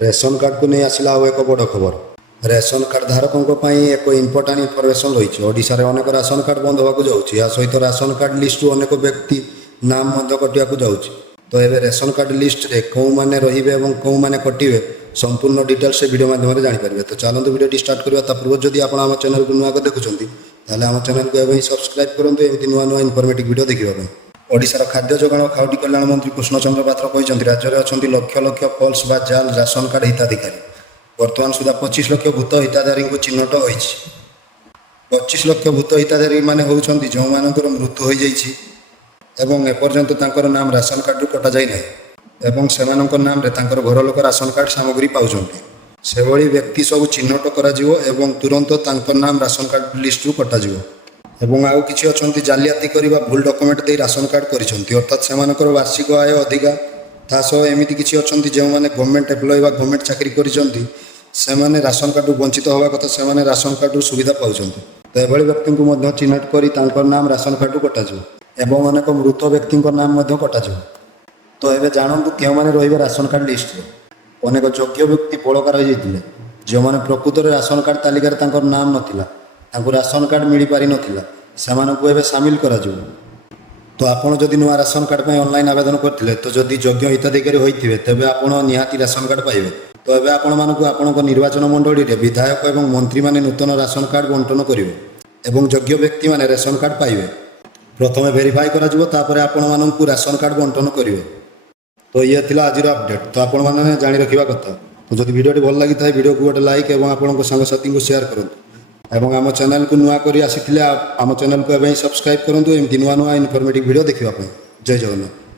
Ration card को नहीं आसला एक बड़ खबर। रेशन कार्ड धारकों एक इंपोर्टाट इनफर्मेशन रही ओडिशा रे अनेक राशन कार्ड बंद होगा जाऊँगी। या सहित राशन कार्ड लिस्ट अनेक व्यक्ति नाम कटिया जाऊँगी। तो ये रेशन कार्ड लिस्ट रे कौ मैंने रे और कौ मैंने कटे संपूर्ण डिटेल्स से वीडियो माध्यम जानीपर। तो चलते वीडियो स्टार्ट करवा पूर्व जदि आप चैनल को नुआ देखुं ताले आम चैनल को एवं सब्सक्राइब करूँ एमती नुआ नुआ इनफर्मेटिव वीडियो देखा। ओडिशार खाद्य जोगाण और खाउटी कल्याण मंत्री कृष्णचंद्र पात्र कहते राज्य में अच्छा लक्ष लक्ष फल्स बा जाल राशन कार्ड हिताधिकारी। वर्तमान सुधा 25 लाख भूत हिताधारी को चिन्हट हो 25 लाख भूत हिताधारी माने होउछंती जो मानकर मृत्यु हो जाइछि एवं एपर्यंत तांकर नाम राशन कार्ड कटा जाय नै एवं सेमानकर नाम रे तांकर घर लोक राशन कार्ड सामग्री पाउछंती। सेभଳି व्यक्ति सब चिन्हट करा जिवो एवं तुरंत तांकर नाम राशन कार्ड लिस्ट रु कटा जिवो। एवं आउ किछि अछंती जालियाती करिबा भूल डॉक्यूमेंट दे राशन कार्ड करिसंती अर्थात सेमानकर वार्षिक आय अधिका तासो एमिति किछि अछंती जे माने गवर्नमेंट एम्प्लॉय बा गवर्नमेंट चाकरी करिसंती सेमाने राशन कार्ड वंचित होगा कथा सेमाने राशन कार्ड सुविधा पाउछंती। तो एभଳି व्यक्ति को मध्य चिन्हट करी तांकर नाम राशन कार्ड कटा जिवो एवं अनेक मृत व्यक्ति नाम मध्य कटा जिवो। तो एबे जानंतु केउ माने रहिबे राशन कार्ड लिस्ट रे। अनेक योग्य व्यक्ति बळका रहि जाइतिले जे माने प्रकृत रे राशन कार्ड तालिका रे तांकर नाम नथिला तांको राशन कार्ड मिली पारि नथिला सेमानकु एबे शामिल करा जिवो। तो आपण जदि नुआ राशन कार्ड पे ऑनलाइन आवेदन करथिले तो जदि योग्य हिताधिकारी होइथिबे तबे आपण निहाती राशन कार्ड पाइबे। तो एबे आपण मानकु आपण निर्वाचन मंडली रे विधायक एवं मंत्री माने नूतन राशन कार्ड बंटन करिवे एवं योग्य व्यक्ति माने राशन कार्ड पाइबे। प्रथमे वेरीफाई करा जिवो तापरे आपण मानकु राशन कार्ड बंटन करिवे। तो ये थिला आजिर अपडेट। तो आपण माने जानि रखिबा कथा। तो जदि वीडियो भल लागि थाए वीडियो को गोटे लाइक एवं आपण संगसाथी को शेयर करंतु एवं आम चैनल को नुआ करी आसी आम चैनल को एवं सब्सक्राइब करंतु एमती नुआ नुआ इनफॉर्मेटिव वीडियो देखिबा पय। जय जगन्नाथ।